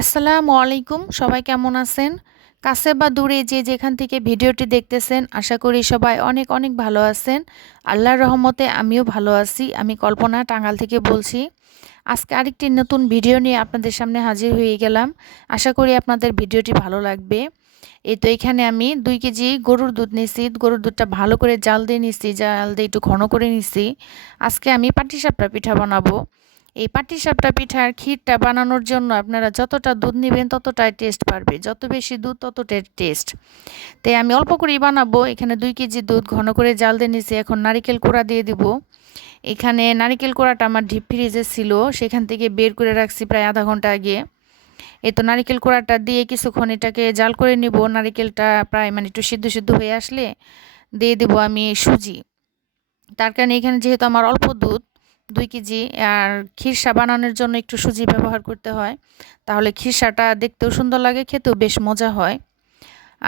আসসালামু আলাইকুম, সবাই কেমন আছেন? কাছে বা দূরে যে যেখান থেকে ভিডিওটি দেখতেছেন, আশা করি সবাই অনেক অনেক ভালো আছেন। আল্লাহর রহমতে আমিও ভালো আছি, আমি কল্পনা টাঙ্গাল থেকে বলছি। আজকে আরেকটি নতুন ভিডিও নিয়ে আপনাদের সামনে হাজির হয়ে গেলাম। আশা করি আপনাদের ভিডিওটি ভালো লাগবে। এই তো এখানে আমি দুই কেজি গরুর দুধ নিছি গরুর দুধটা ভালো করে জাল দিয়ে নিছি জাল দিয়ে একটু ঘন করে নিছি আজকে আমি পাটিসাপটা পিঠা বানাবো। এই পাটিসাপটা পিঠার ক্ষীরটা বানানোর জন্য আপনারা যতটা দুধ নেবেন ততটাই টেস্ট পারবে যত বেশি দুধ, ততটাই টেস্ট তাই আমি অল্প করেই বানাবো। এখানে দুই কেজি দুধ ঘন করে জাল দিয়ে নিছি এখন নারিকেল কোড়া দিয়ে দিব। এখানে নারিকেল কোড়াটা আমার ডিপ ফ্রিজে ছিল। সেখান থেকে বের করে রাখছি প্রায় আধা ঘণ্টা আগে। এই তো নারিকেল কোড়াটা দিয়ে কিছুক্ষণ এটাকে জাল করে নিব। নারিকেলটা প্রায় মানে একটু সিদ্ধ সিদ্ধ হয়ে আসলে দিয়ে দেবো আমি সুজি। তার কারণে এখানে যেহেতু আমার অল্প দুধ দুই কেজি আর খিরসা বানানোর জন্য একটু সুজি ব্যবহার করতে হয়। তাহলে খিরসাটা দেখতেও সুন্দর লাগে, খেতেও বেশ মজা হয়।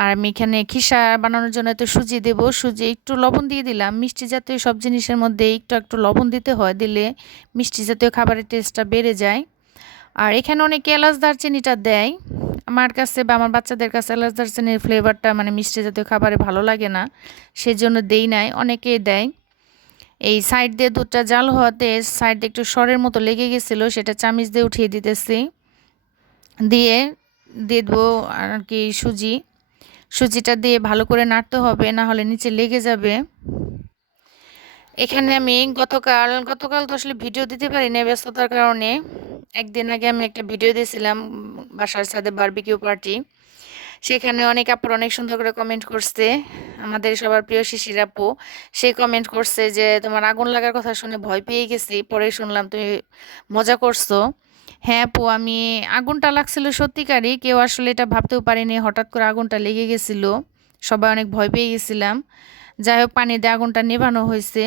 আর আমি এখানে খিসা বানানোর জন্য তো সুজি দেব। সুজি একটু লবণ দিয়ে দিলাম। মিষ্টি জাতীয় সব জিনিসের মধ্যে একটু একটু লবণ দিতে হয়, দিলে মিষ্টি জাতীয় খাবারের টেস্টটা বেড়ে যায়। আর এখানে অনেকে এলাচ দারচিনিটা দেয়। আমার কাছে বা আমার বাচ্চাদের কাছে এলাচ দারচিনির ফ্লেভারটা মানে মিষ্টি জাতীয় খাবারে ভালো লাগে না, সেজন্য দেই নাই, অনেকেই দেয়। এই সাইড দিয়ে দুধটা জাল হওয়াতে সাইড একটু সরের মতো লেগে গেছিল, সেটা চামিচ দিয়ে উঠিয়ে দিতেছি। দিয়ে দিয়ে দেবো আর কি সুজি। সুজিটা দিয়ে ভালো করে নাড়তে হবে, না হলে নিচে লেগে যাবে। এখানে আমি গতকাল গতকাল তো আসলে ভিডিও দিতে পারি না ব্যস্ততার কারণে। একদিন আগে আমি একটা ভিডিও দিয়েছিলাম বাসার সাথে বার্বিকিউ পার্টি। সেখানে অনেক আপুর অনেক সুন্দর করে কমেন্ট করছে, আমাদের সবার প্রিয় শিশির আপু। সে কমেন্ট করছে যে, তোমার আগুন লাগার কথা শুনে ভয় পেয়ে গেছি, পরে শুনলাম তুমি মজা করছ। হ্যাঁ আপু, আমি আগুনটা লাগছিল সত্যিকারই, কেউ আসলে এটা ভাবতেও পারিনি, হঠাৎ করে আগুনটা লেগে গেছিল। সবাই অনেক ভয় পেয়ে গেছিলাম। যাই হোক পানি দিয়ে আগুনটা নেভানো হয়েছে।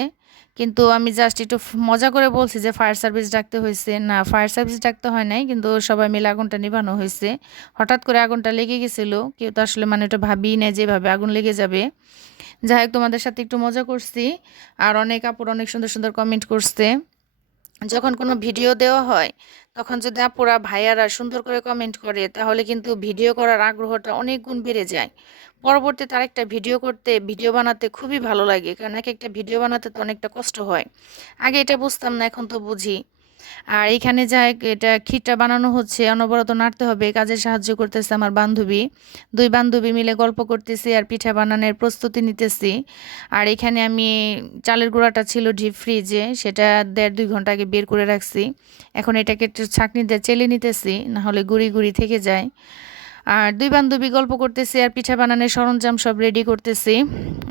কিন্তু আমি জাস্ট একটু মজা করে বলছি যে ফায়ার সার্ভিস ডাকতে হয়েছে। না ফায়ার সার্ভিস ডাকতে হয় নাই, কিন্তু সবাই মিলে আগুনটা নিভানো হয়েছে। হঠাৎ করে আগুনটা লেগে গেছিল, কেউ তো আসলে মানে ওটা ভাবিই না যেভাবে আগুন লেগে যাবে। যাই হোক, তোমাদের সাথে একটু মজা করছি, আর অনেক আপুর অনেক সুন্দর সুন্দর কমেন্ট করছে। যখন কোনো ভিডিও দেওয়া হয়, তখন যদি আপুরা, ভাইয়ারা সুন্দর করে কমেন্ট করে, তাহলে কিন্তু ভিডিও করার আগ্রহটা অনেক গুণ বেড়ে যায়। পরবর্তীতে আরেকটা ভিডিও করতে, ভিডিও বানাতে খুবই ভালো লাগে, কারণ এক একটা ভিডিও বানাতে তো অনেকটা কষ্ট হয়। আগে এটা বুঝতাম না, এখন তো বুঝি। আর এখানে যা এটা খিটটা বানানো হচ্ছে, অনবরত নাড়তে হবে কাজে সাহায্য করতেছে আমার বান্ধবী। দুই বান্ধবী মিলে গল্প করতেছি আর পিঠা বানানোর প্রস্তুতি নিতেছি। আর এখানে আমি চালের গুঁড়াটা ছিল ডিপ ফ্রিজে সেটা দেড় দুই ঘণ্টা আগে বের করে রাখছি। এখন এটাকে একটু ছাঁকনি দিয়ে চেলে নিতেছি নাহলে গুড়ি গুড়ি থেকে যায়। আর দুই বান্ধবী গল্প করতেছি আর পিঠা বানানোর সরঞ্জাম সব রেডি করতেছি।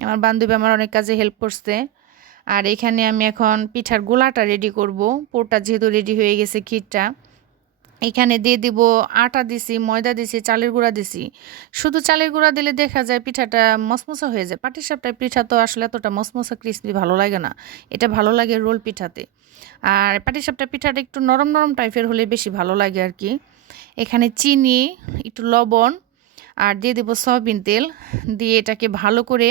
আমার বান্ধবী আমার অনেক কাজে হেল্প করছে। আর এখানে আমি এখন পিঠার গোলাটা রেডি করব। পোরটা যেহেতু রেডি হয়ে গেছে ক্ষীরটা। এখানে দিয়ে দিব আটা দিছি, ময়দা দিছি, চালের গুঁড়া দিছি। শুধু চালের গুঁড়া দিলে দেখা যায় পিঠাটা মসমসা হয়ে যায়। পাটিসাপটার পিঠা তো আসলে এতটা মসমসা ক্রিসপি ভালো লাগে না। এটা ভালো লাগে রোল পিঠাতে। আর পাটিসাপটার পিঠাটা একটু নরম নরম টাইপের হলে বেশি ভালো লাগে আর কি। এখানে চিনি, একটু লবণ, আর দিয়ে দেবো সয়াবিন তেল। দিয়ে এটাকে ভালো করে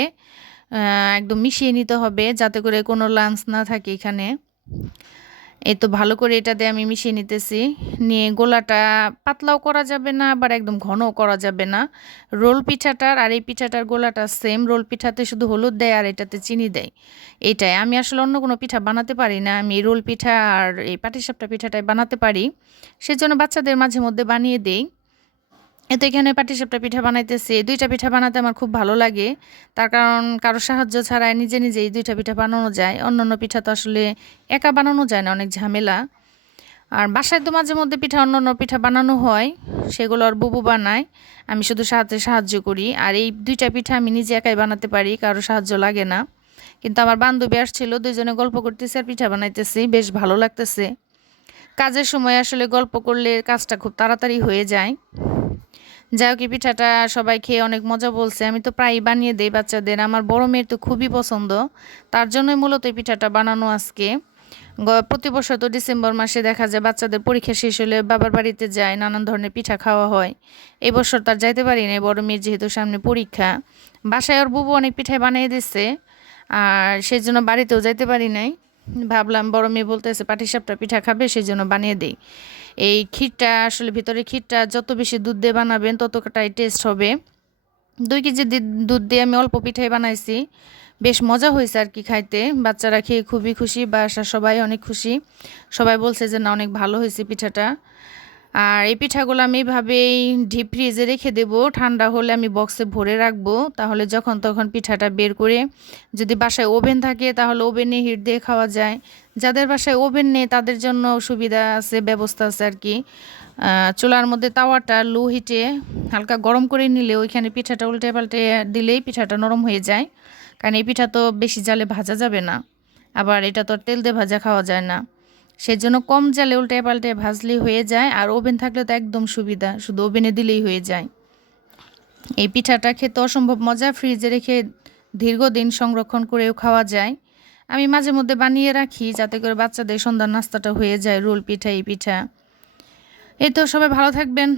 একদম মিশিয়ে নিতে হবে যাতে করে কোনো লাঞ্চ না থাকে এখানে। এই তো ভালো করে এটাতে আমি মিশিয়ে নিতেছি। নিয়ে গোলাটা পাতলাও করা যাবে না, আবার একদম ঘনও করা যাবে না। রোল পিঠাটার আর এই পিঠাটার গোলাটা সেম রোল পিঠাতে শুধু হলুদ দেয় আর এটাতে চিনি দেয়। এটাই। আমি আসলে অন্য কোনো পিঠা বানাতে পারি না। আমি রোল পিঠা আর এই পাটিসাপটা পিঠাটাই বানাতে পারি। সেজন্য বাচ্চাদের মাঝে মধ্যে বানিয়ে দেই। এতো এখানে পাটিসাপটা পিঠা বানাইতেছি। দুইটা পিঠা বানাতে আমার খুব ভালো লাগে। তার কারণ কারও সাহায্য ছাড়াই নিজে নিজেই দুইটা পিঠা বানানো যায়। অন্য অন্য পিঠা তো আসলে একা বানানো যায় না, অনেক ঝামেলা। আর বাসায় তো মাঝে মধ্যে পিঠা অন্য অন্য পিঠা বানানো হয়, সেগুলো আর বুবু বানায়। আমি শুধু সাহায্যে সাহায্য করি। আর এই দুইটা পিঠা আমি নিজে একাই বানাতে পারি, কারও সাহায্য লাগে না। কিন্তু আমার বান্ধবী আসছিল, দুইজনে গল্প করতেছে আর পিঠা বানাইতেছি, বেশ ভালো লাগতেছে। কাজের সময় আসলে গল্প করলে কাজটা খুব তাড়াতাড়ি হয়ে যায়। যাই হোক পিঠাটা সবাই খেয়ে অনেক মজা বলছে। আমি তো প্রায়ই বানিয়ে দিই বাচ্চাদের। আমার বড় মেয়ের তো খুবই পছন্দ। তার জন্যই মূলত এই পিঠাটা বানানো আজকে। প্রতি বছর তো ডিসেম্বর মাসে দেখা যায় বাচ্চাদের পরীক্ষা শেষ হলে বাবার বাড়িতে যায়, নানান ধরনের পিঠা খাওয়া হয়। এই বছর তার যাইতে পারি না বড় মেয়ের যেহেতু সামনে পরীক্ষা। বাসায় ওর বুবু অনেক পিঠাই বানিয়ে দিচ্ছে আর সেই জন্য বাড়িতেও যাইতে পারি নাই। ভাবলাম বড় মেয়ে বলতেছে পাটিসাপটা পিঠা খাবে সেই জন্য বানিয়ে দিই। এই ক্ষীরটা, আসলে ভিতরে ক্ষীরটা যত বেশি দুধ দিয়ে বানাবেন, ততটাই টেস্ট হবে। দুই কেজি দুধ দিয়ে আমি অল্প পিঠাই বানাইছি। বেশ মজা হয়েছে আর কি খাইতে। বাচ্চারা খেয়ে খুবই খুশি বাসা সবাই অনেক খুশি। সবাই বলছে যে, না, অনেক ভালো হয়েছে পিঠাটা। আর এই পিঠাগুলো আমি এইভাবেই ডিপ ফ্রিজে রেখে দেব। ঠান্ডা হলে আমি বক্সে ভরে রাখব। তাহলে যখন তখন পিঠাটা বের করে যদি বাসায় ওভেন থাকে, তাহলে ওভেনে হিট দিয়ে খাওয়া যায়। যাদের বাসায় ওভেন নেই, তাদের জন্য সুবিধা আছে, ব্যবস্থা আছে আর কি। চুলার মধ্যে তাওয়াটা লো হিটে হালকা গরম করে নিলে ওইখানে পিঠাটা উল্টে পাল্টে দিলেই পিঠাটা নরম হয়ে যায়। কারণ এই পিঠা তো বেশি জালে ভাজা যাবে না। আবার এটা তো তেল দিয়ে ভাজা খাওয়া যায় না। সেই জন্য কম জালে উল্টে পাল্টে ভাজলেই হয়ে যায় আর ওভেন থাকলে তো একদম সুবিধা, শুধু ওভেনে দিলেই হয়ে যায়। এই পিঠাটা খেতে অসম্ভব মজা, ফ্রিজে রেখে দীর্ঘদিন সংরক্ষণ করেও খাওয়া যায়। আমি মাঝে মধ্যে বানিয়ে রাখি যাতে করে বাচ্চাদের সন্ধ্যার নাস্তাটা হয়ে যায়, রোল পিঠা, এই পিঠা। এই তো সবাই ভালো থাকবেন।